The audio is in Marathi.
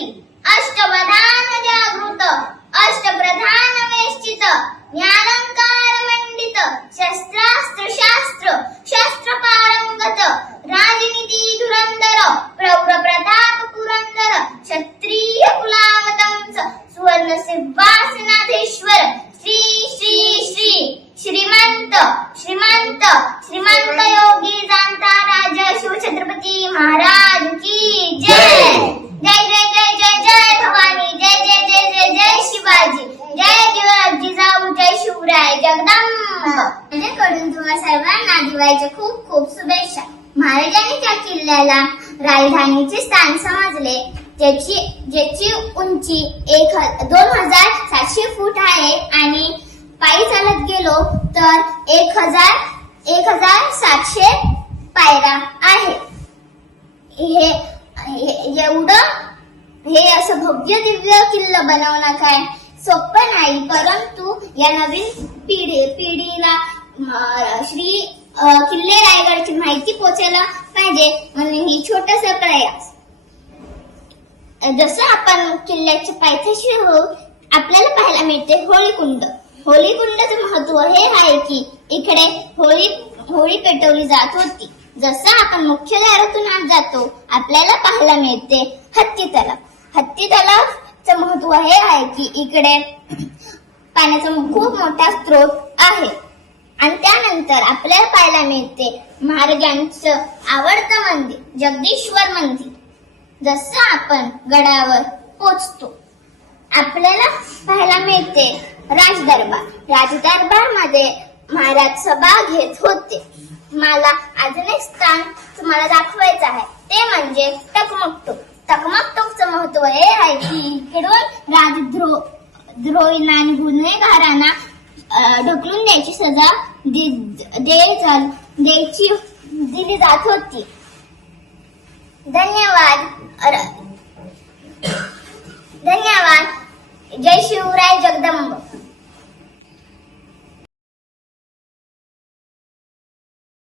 श्री अष्टवधान जागृत अष्टप्रधान वेष्टित ज्ञानंकार मंडित शस्त्रास्त्र शास्त्र शस्त्र पारंगत राजनीती धुरंधर प्रौढ प्रताप पुरंदर क्षत्रिय कुलावतंस सुवर्ण सिंहासनाधीश्वर श्री श्री श्री श्रीमंत श्रीमंत श्रीमंत योगी जाणता राजा शिवछत्रपती महाराज की जय जय जय जय जय जय भवानी जय जय जय जय जय शिवाजी जय जिजाऊ जय शिवराय जगदंब. माझ्याकडून तुम्हा सर्वांना दिवाळीच्या खूप खूप शुभेच्छा. महाराजांनी त्या किल्ल्याला राजधानीचे स्थान समजले, ज्याची उंची 2700 फूट आहे आणि पायी चालत गेलो तर 1700 पायऱ्या आहे. हे असं भव्य दिव्य किल्ला बनवणं काय सोपं नाही, परंतु या नवीन पिढीला श्री किल्ले रायगडची माहिती पोहोचायला पाहिजे म्हणून ही छोटासा प्रयास. जसं आपण किल्ल्याच्या पायथ्याशी होऊ आपल्याला पाहायला मिळते होळीकुंड. होळीकुंडाचं महत्व हे आहे की इकडे होळी पेटवली जात होती. जसं आपण मुख्य दारातून आत जातो आपल्याला पाहायला मिळते हत्ती तलाव. हत्ती तलावचं महत्व हे आहे की इकडे पाण्याचा खूप मोठा स्रोत आहे. आणि त्यानंतर आपल्याला पाहायला मिळते महाराजांचं आवडतं मंदिर जगदीश्वर मंदिर. जसं आपण गडावर पोचतो आपल्याला पाहायला मिळते राजदरबार. राजदरबारमध्ये महाराज सभा घेत होते. मला अजून एक स्थान तुम्हाला दाखवायचं आहे ते म्हणजे टकमकटोक. टकमकटोकचं महत्व हे आहे की इकडून राजद्रोहींना आणि गुन्हेगारांना ढकलून द्यायची सजा दिली जात होती. धन्यवाद.